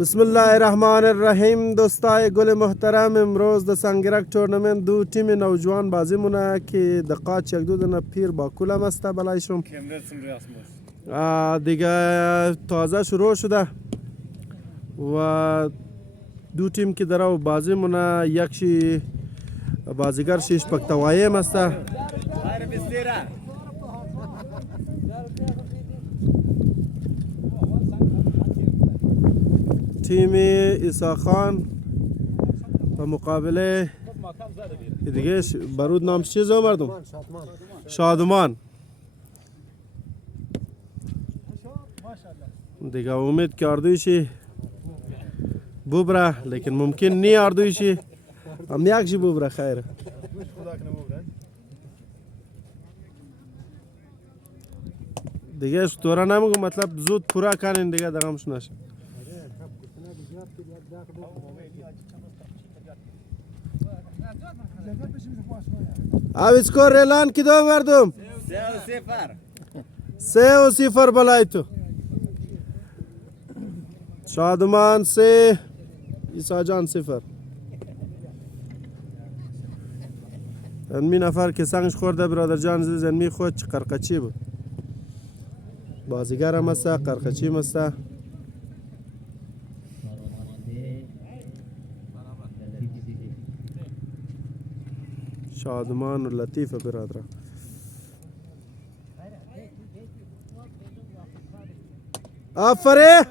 بسم الله الرحمن الرحیم. دوستای گل محترم، امروز در سنگرک تورنمنت دو تیم نوجوان بازی مونه که دقات یک دو دونه پیر با کلم است بلایشون دیگه تازه شروع شده و دو تیم که در بازی مونه، یکشی بازیگر شیش پکتوایم است. تیم ایسا خان و مقابله دیگه برود نامش چیزه مردم؟ شادمان. دیگه امید که اردویشی ببره، لیکن ممکن نی اردویشی هم یکشی ببره. خیره دیگه اشتوره نمیگم، مطلب زود پورا کنین دیگه درامش نشه. اسکور اعلان کدام مردم؟ 3-0 بالای تو. شادمان 3 عیسی جان 0. انمی نفر که سنگش خورده برادر جان عزیز، انمی خود قرقچی بود، بازیگر هم است، قرقچی هم است. شادمان و لطیف برادر. آفره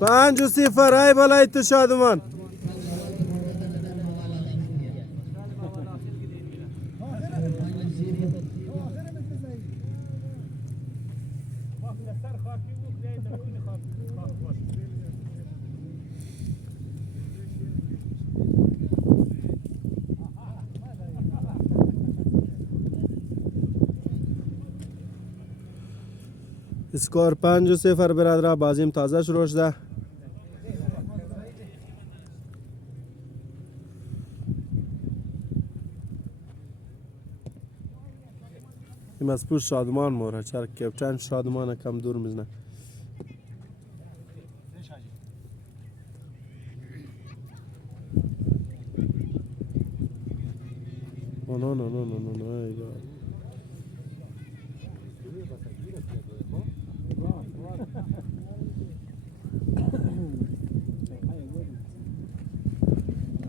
5-0 ای بالای تو شادمان. اسکور 5-0 برادر. بازیم تازه شروع شده. این از پوش شادمان موره، چرا کپتن شادمان کم دور میزنه. نه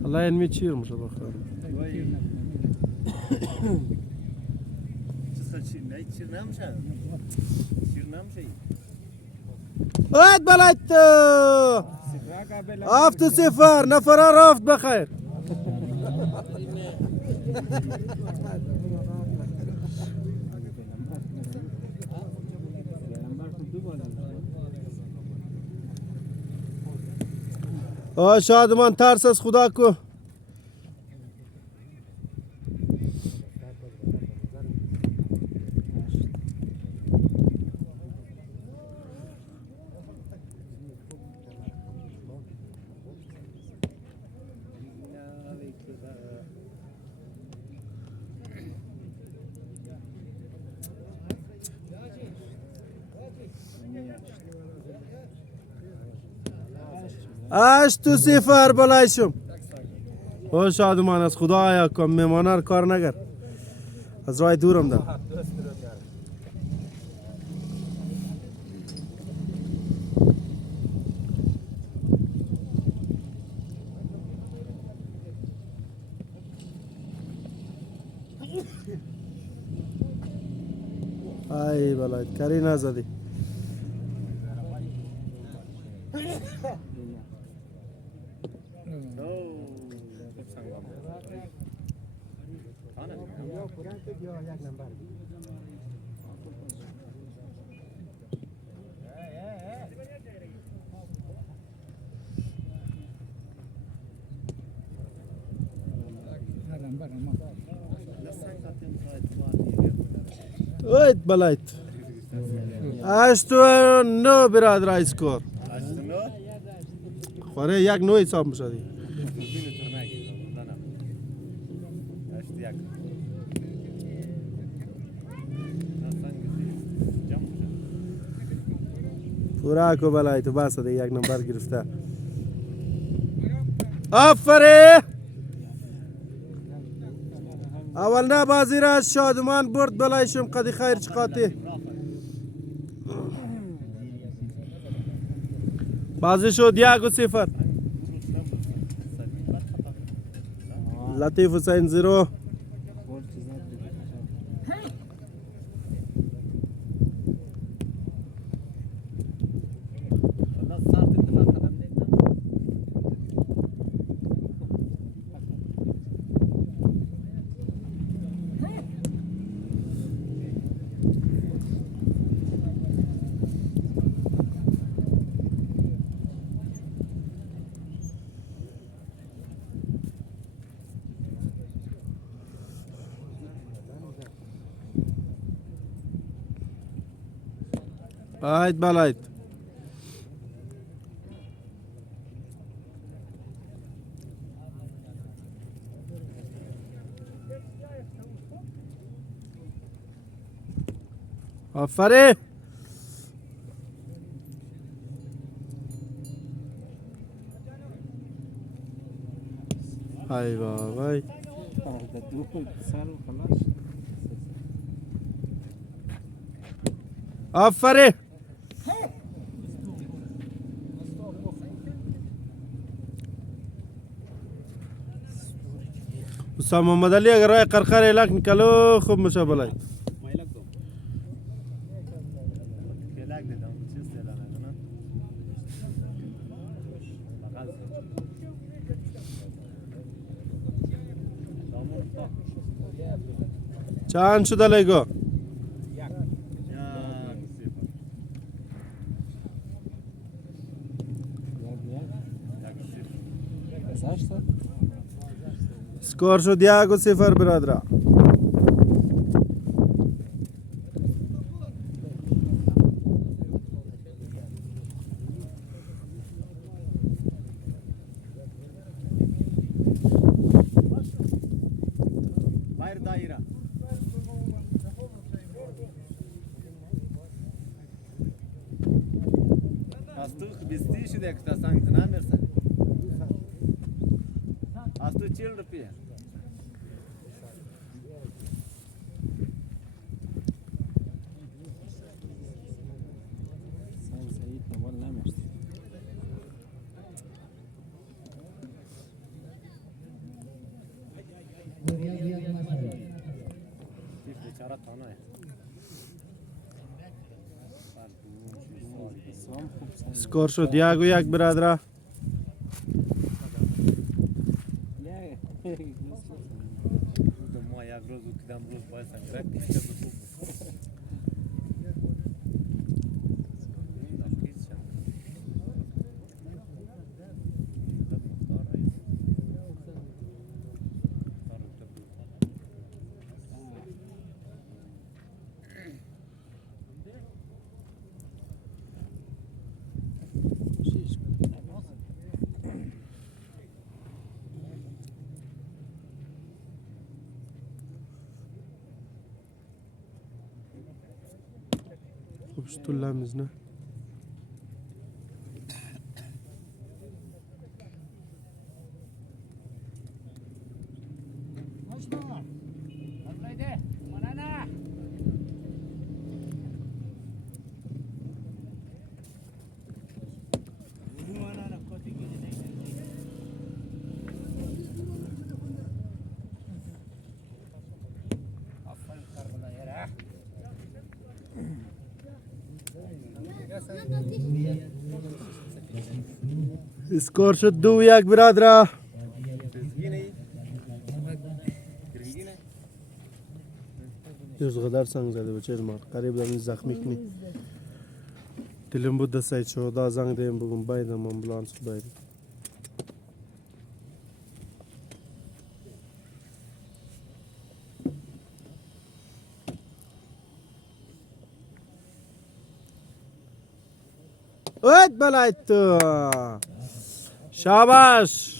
الله اینمی چیر میشه بخواه. اوید بلد تو 7-0 نفره رفت بخیر. شادمان ترس از خدا کو. اش تو 0 بلایشم. او شادمان از خدا آیا کم میمانر کار نگر، از راه دورم در. ای بلایت کاری نزدی. اوید بلایت اشتو نو برادر اسکور خوره یک نو حساب میشه دیگه. اوراکو بلای تو بس دیگه یک نمبر گرفته. آفرین. اول نه بازی را شادمان برد بلایشم قدی خیر چقاتی بازی شد 1-0. لطیف حسین 0. آید بلاید آفرین. ای بابای آفرین. حسام محمد علی اگر رای قرقر ایلاک نکلو خوب میشه بلای چند شده لیگو سکور شد 1-0 برادران. سکور شد 1-1 برادران. خوب شد لمز نه اسکور شد 2-1 برادران. یوز غدار سنگ زده بچه مار قریب دارم زخمی کنی دلم بود دستای چودا زنگ دیم بگم بایدم امبولانس باید اوید بلاید تو شاباش.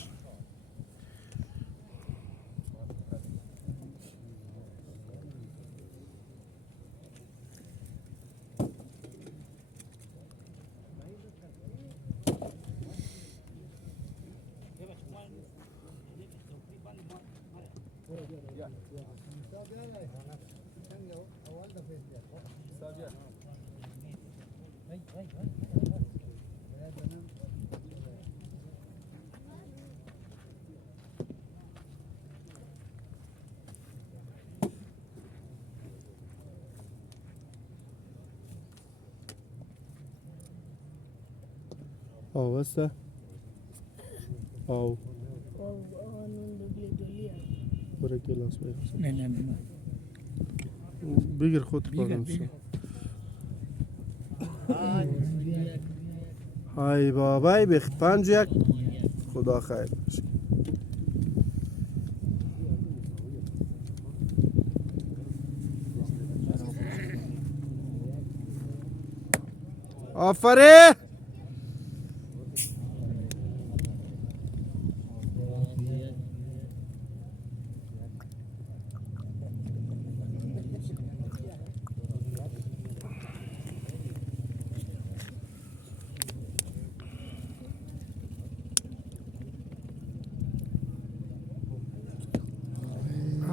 آوسته آو برای گلاس بگیر نه بگیر خود پاگم های بابای بخ 5-1 خدا خیر باشه آفره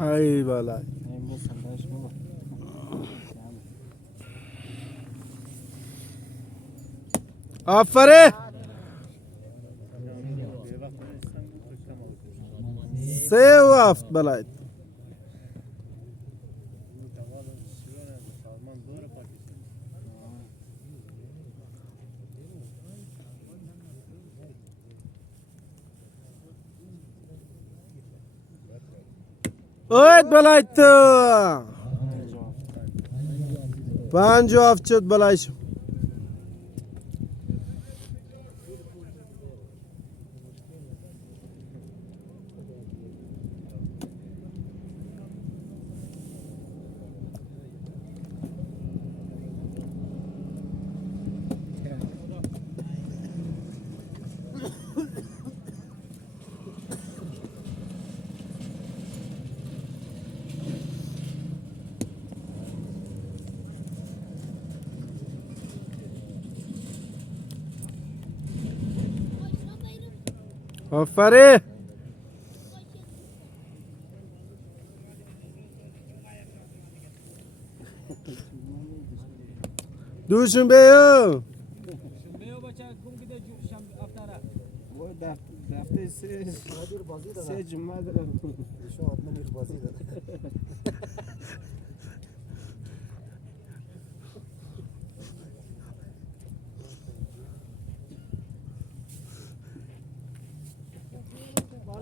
ای بالای آفره 3-7 بالای اوید بالای تو 5-7 شد بالای شو آفره دوشون بیو دفعه سه جمعه دارم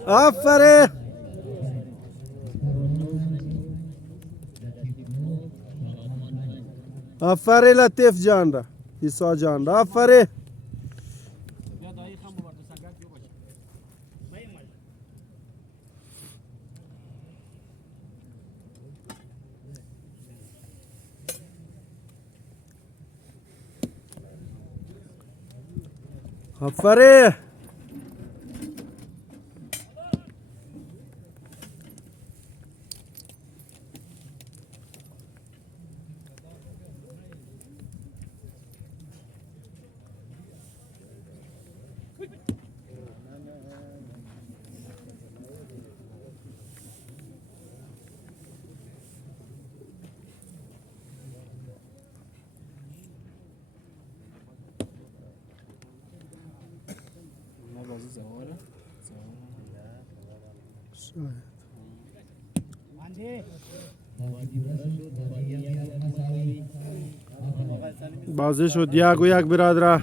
آفره آفره لطیف جان را ایسا جان را آفره آفره بازی شد 1-1 برادر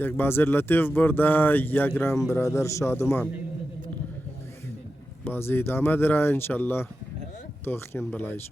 یک بازی لطیف برده یک رم برادر شادمان بازی ادامه داره انشالله توخکن بلایش